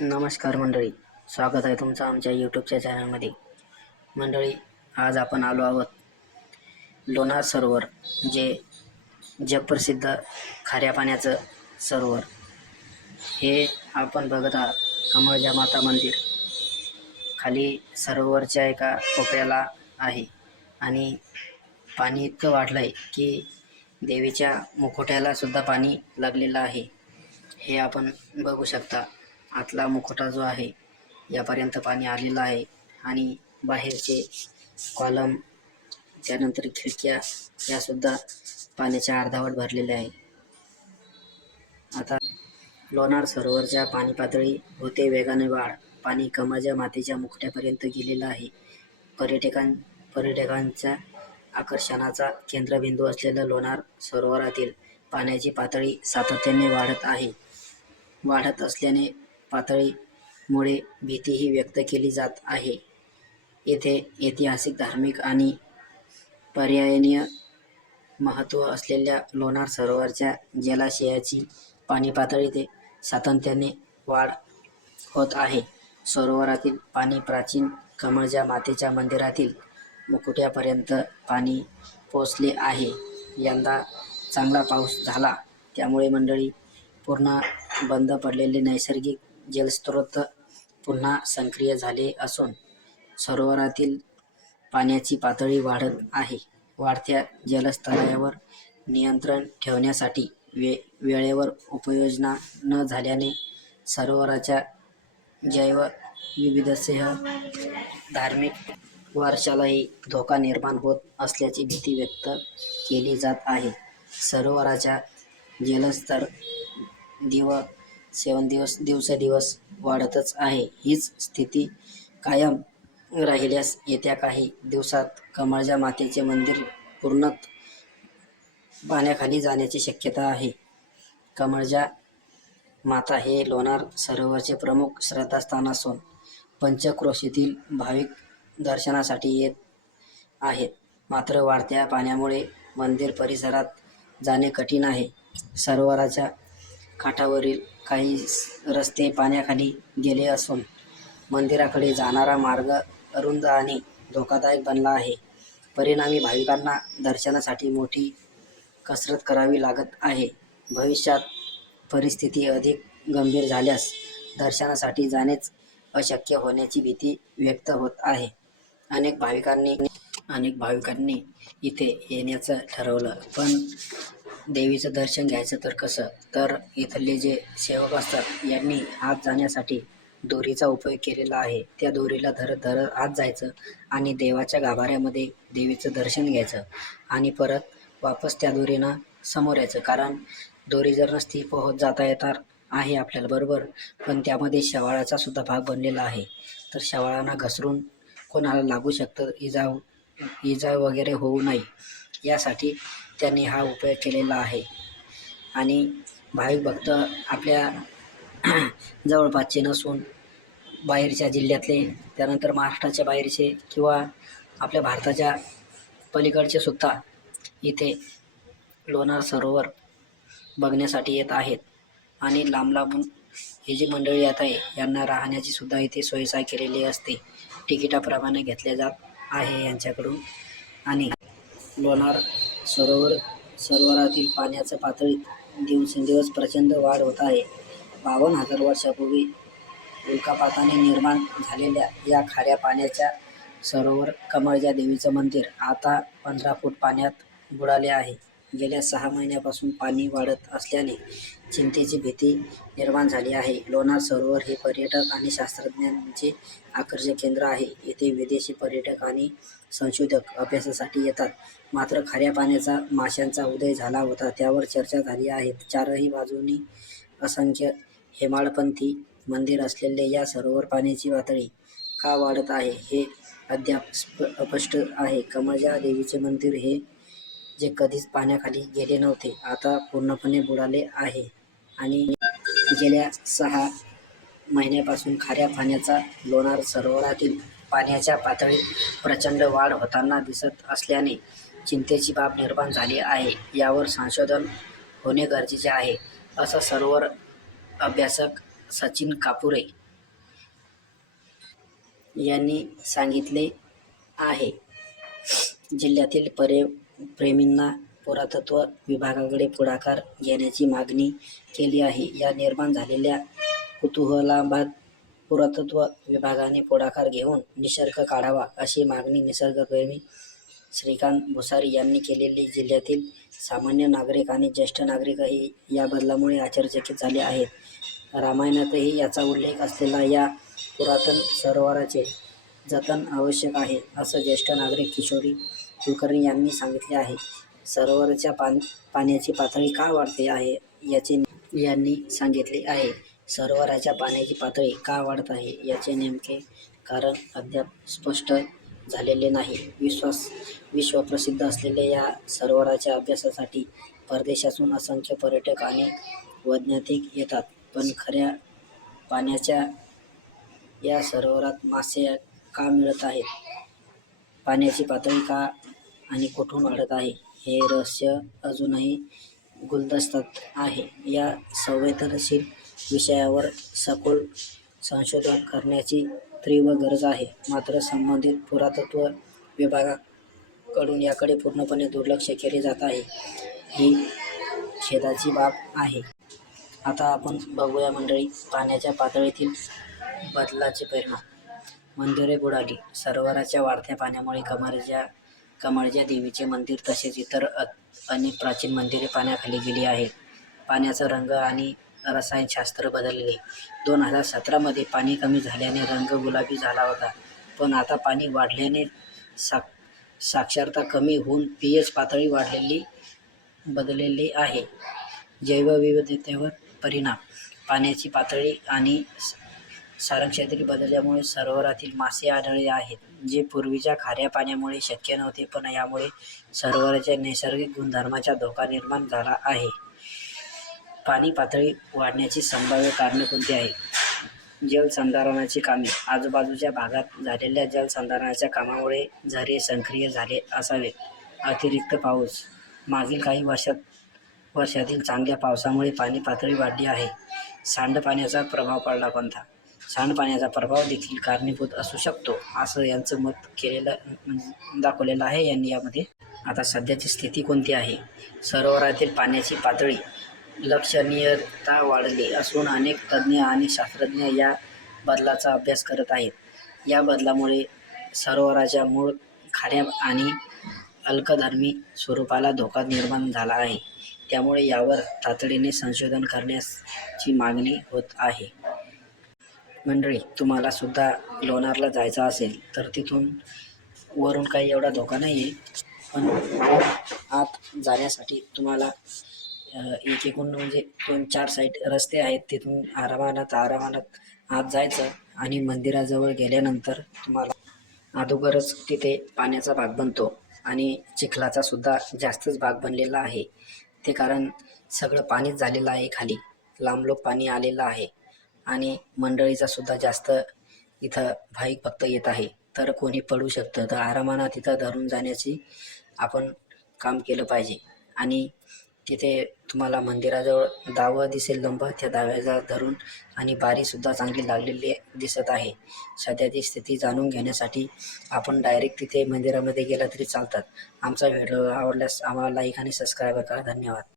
नमस्कार मंडळी, स्वागत आहे तुमचं आमच्या यूट्यूबच्या चॅनलमध्ये. मंडळी, आज आपण आलो आहोत लोणार सरोवर, जे जगप्रसिद्ध खाऱ्या पाण्याचं सरोवर. हे आपण बघत आहात कमळजा माता मंदिर खाली सरोवरच्या एका कोपऱ्याला आहे आणि पाणी इतकं वाढलं आहे की देवीच्या मुखोट्याला सुद्धा पाणी लागलेलं आहे. हे आपण बघू शकता. आतला मुखोटा जो आहे यापर्यंत पाणी आलेलं आहे आणि बाहेरचे कॉलम, त्यानंतर खिडक्या यासुद्धा पाण्याच्या अर्धावट भरलेल्या आहे. आता लोणार सरोवरच्या पाणी पातळी होते वेगाने वाढ. पाणी कमळजा मातेच्या मुखट्यापर्यंत गेलेलं आहे. पर्यटकांच्या आकर्षणाचा केंद्रबिंदू असलेल्या लोणार सरोवरातील पाण्याची पातळी सातत्याने वाढत असल्याने पातळीमुळे भीतीही व्यक्त केली जात आहे. येथे ऐतिहासिक, धार्मिक आणि पर्यावरणीय महत्त्व असलेल्या लोणार सरोवरच्या जलाशयाची पाणी पातळीत सातत्याने वाढ होत आहे. सरोवरातील पाणी प्राचीन कमळजा मातेच्या मंदिरातील मुखोट्यापर्यंत पाणी पोचले आहे. यंदा चांगला पाऊस झाला त्यामुळे मंडळी पूर्ण बंद पडलेले नैसर्गिक जलस्रोत पुन्हा सक्रिय झाले असून सरोवरातील पाण्याची पातळी वाढत आहे. वाढत्या जलस्तरावर नियंत्रण ठेवण्यासाठी वेळेवर उपाययोजना न झाल्याने सरोवराच्या जैवविविधतेसह धार्मिक वारशालाही धोका निर्माण होत असल्याची भीती व्यक्त केली जात आहे. सरोवराचा जलस्तर दिवसेंदिवस वाढतच आहे. हीच स्थिती कायम राहिल्यास येत्या काही दिवसात कमळजा मातेचे मंदिर पूर्णतः पाण्याखाली जाण्याची शक्यता आहे. कमळजा माता हे लोणार सरोवरचे प्रमुख श्रद्धास्थान असून पंचक्रोशीतील भाविक दर्शनासाठी येत आहेत. मात्र वाढत्या पाण्यामुळे मंदिर परिसरात जाणे कठीण आहे. सरोवराच्या काठावरील काही रस्ते पाण्याखाली गेले असून मंदिराकडे जाणारा मार्ग अरुंद आणि धोकादायक बनला आहे. परिणामी भाविकांना दर्शनासाठी मोठी कसरत करावी लागत आहे. भविष्यात परिस्थिती अधिक गंभीर झाल्यास दर्शनासाठी जाणेच अशक्य होण्याची भीती व्यक्त होत आहे. अनेक भाविकांनी इथे येण्याचं ठरवलं, पण देवीचं दर्शन घ्यायचं तर कसं? तर इथले जे सेवक असतात यांनी आत जाण्यासाठी दोरीचा उपयोग केलेला आहे. त्या दोरीला धरत आत जायचं आणि देवाच्या गाभाऱ्यामध्ये देवीचं दर्शन घ्यायचं आणि परत वापस त्या दोरीनं समोर यायचं. कारण दोरी जर नसती पोहत जाता येणार आहे आपल्याला, बरोबर, पण त्यामध्ये शेवाळाचा सुद्धा भाग बनलेला आहे. तर शेवाळांना घसरून कोणाला लागू शकतं, इजा वगैरे होऊ नये यासाठी त्यांनी हा उपयोग केलेला आहे. आणि भाविक भक्त आपल्या जवळपासचे नसून बाहेरच्या जिल्ह्यातले, त्यानंतर महाराष्ट्राच्या बाहेरचे किंवा आपल्या भारताच्या पलीकडचे सुद्धा इथे लोणार सरोवर बघण्यासाठी येत आहेत. आणि लांबून ही जी मंडळी येत आहे यांना राहण्याची सुद्धा इथे सोयीसाय केलेली असते. तिकिटाप्रमाणे घेतले जात आहे यांच्याकडून. आणि लोणार सरोवरातील पाण्याच्या पातळीत दिवसेंदिवस प्रचंड वाढ होत आहे. 52,000 वर्षापूर्वी उल्कापाताने निर्माण झालेल्या या खाऱ्या पाण्याच्या सरोवर कमळजा देवीचं मंदिर आता 15 फूट पाण्यात बुडाले आहे. गेल्या 6 महिन्यापासून पाणी वाढत असल्याने चिंतेची भीती निर्माण झाली आहे. लोणार सरोवर हे पर्यटक आणि शास्त्रज्ञांचे आकर्षक केंद्र आहे. येथे विदेशी पर्यटक आणि संशोधक अभ्यासासाठी येतात. मात्र खाऱ्या पाण्याचा माशांचा उदय झाला होता त्यावर चर्चा झाली आहे. चारही बाजूंनी असंख्य हेमाडपंथी मंदिर असलेले या सरोवर पाण्याची पातळी का वाढत आहे हे अद्याप अस्पष्ट आहे. कमळजा देवीचे मंदिर हे जे कधीच पाण्याखाली गेले नव्हते, आता पूर्णपणे बुडाले आहे. आणि गेल्या 6 महिन्यापासून खाऱ्या पाण्याचा लोणार सरोवरातील पाण्याच्या पातळीत प्रचंड वाढ होताना दिसत असल्याने चिंतेची बाब निर्माण झाली आहे. यावर संशोधन होणे गरजेचे आहे, असं सरोवर अभ्यासक सचिन कापुरे यांनी सांगितले आहे. जिल्ह्यातील प्रेमींना पुरातत्व विभागाकडे पुढाकार घेण्याची मागणी केली आहे. या निर्माण झालेल्या कुतूहलाबाद पुरातत्व विभागाने पुढाकार घेऊन निसर्ग काढावा, अशी मागणी निसर्गप्रेमी श्रीकांत भुसारी यांनी केलेली. जिल्ह्यातील सामान्य नागरिक आणि ज्येष्ठ नागरिकही या बदलामुळे आश्चर्यचकित झाले आहेत. रामायणातही याचा उल्लेख असलेल्या या पुरातन सरोवराचे जतन आवश्यक आहे, असं ज्येष्ठ नागरिक किशोरी कुलकर्णी यांनी सांगितले आहे. सरोवराच्या पाण्याची पातळी का वाढते आहे याचे यांनी सांगितले आहे. सरोवराच्या पाण्याची पातळी का वाढत आहे याचे नेमके कारण अद्याप स्पष्ट झालेले नाही. विश्वप्रसिद्ध असलेल्या या सरोवराच्या अभ्यासासाठी परदेशातून असंख्य पर्यटक आणि वैज्ञानिक येतात. पण खऱ्या पाण्याच्या या सरोवरात मासे का मिळत आहेत, पाण्याची पातळी का आणि कुठून वाढत आहे, हे रहस्य अजूनही गुलदस्त्यात आहे. या संवेदनशील विषयावर सखोल संशोधन करण्याची तीव्र गरज आहे. मात्र संबंधित पुरातत्व विभागाकडून याकडे पूर्णपणे दुर्लक्ष केले जात आहे. ही खेदाची बाब आहे. आता आपण बघूया मंडळी, पाण्याच्या पातळीतील बदलाचे परिणाम. मंदिरे बुडाली. सरोवराच्या वाढत्या पाण्यामुळे कमळज्या देवीचे मंदिर तसेच इतर अनेक प्राचीन मंदिरे पाण्याखाली गेली आहेत. पाण्याचा रंग आणि रसायनशास्त्र बदलले. 2017 मध्ये पाणी कमी झाल्याने रंग गुलाबी झाला होता. पण आता पाणी वाढल्याने साक्षरता कमी होऊन pH पातळी बदललेली आहे. जैवविविधतेवर परिणाम. पाण्याची पातळी आणि क्षारक्षेत्र बदलल्यामुळे सरोवरातील मासे आढळले आहेत, जे पूर्वीच्या खाऱ्या पाण्यामुळे शक्य नव्हते. पण यामुळे सरोवराच्या नैसर्गिक गुणधर्मांचा धोका निर्माण झाला आहे. पाणी पातळी वाढण्याची संभाव्य कारणे कोणती आहेत? जलसंधारणाची कामे. आजूबाजूच्या भागात झालेल्या जलसंधारणाच्या कामामुळे झरे सक्रिय झाले असावेत. अतिरिक्त पाऊस. मागील काही वर्षातील चांगल्या पावसामुळे पाणी पातळी वाढली आहे. सांडपाण्याचा प्रभाव पडला. कोणता? सांडपाण्याचा प्रभाव देखील कारणीभूत असू शकतो, असं यांचं मत दाखवलेलं आहे यांनी यामध्ये. आता सध्याची स्थिती कोणती आहे? सरोवरातील पाण्याची पातळी लक्षणीयता वाढली असून अनेक तज्ज्ञ आणि शास्त्रज्ञ या बदलाचा अभ्यास करत आहेत. या बदलामुळे सरोवराच्या मूळ खाऱ्या आणि अल्कधर्मी स्वरूपाला धोका निर्माण झाला आहे. त्यामुळे यावर तातडीने संशोधन करण्याची मागणी होत आहे. मंडळी, तुम्हाला सुद्धा लोणारला जायचं असेल तर तिथून वरून काही एवढा धोका नाही आहे, पण आत जाण्यासाठी तुम्हाला एकूण म्हणजे 2-4 साईड रस्ते आहेत. तिथून आरामात आत जायचं आणि मंदिराजवळ गेल्यानंतर तुम्हाला अगोदरच तिथे पाण्याचा भाग बनतो आणि चिखलाचा सुद्धा जास्तच भाग बनलेला आहे. ते कारण सगळं पाणीच झालेलं आहे. खाली लांबलोक पाणी आलेलं आहे आणि मंडळीचा सुद्धा जास्त इथं भाविक भक्त येत आहे. तर कोणी पडू शकतं. तर आरामानं तिथं धरून जाण्याची आपण काम केलं पाहिजे. आणि तिथे तुम्हाला मंदिराजवळ दावं दिसेल लंब, त्या दाव्याचा धरून आणि बारीसुद्धा चांगली लागलेली दिसत आहे. सध्याची स्थिती जाणून घेण्यासाठी आपण डायरेक्ट तिथे मंदिरामध्ये गेला तरी चालतात. आमचा व्हिडिओ आवडल्यास आम्हाला लाईक आणि सबस्क्राईब करा. धन्यवाद.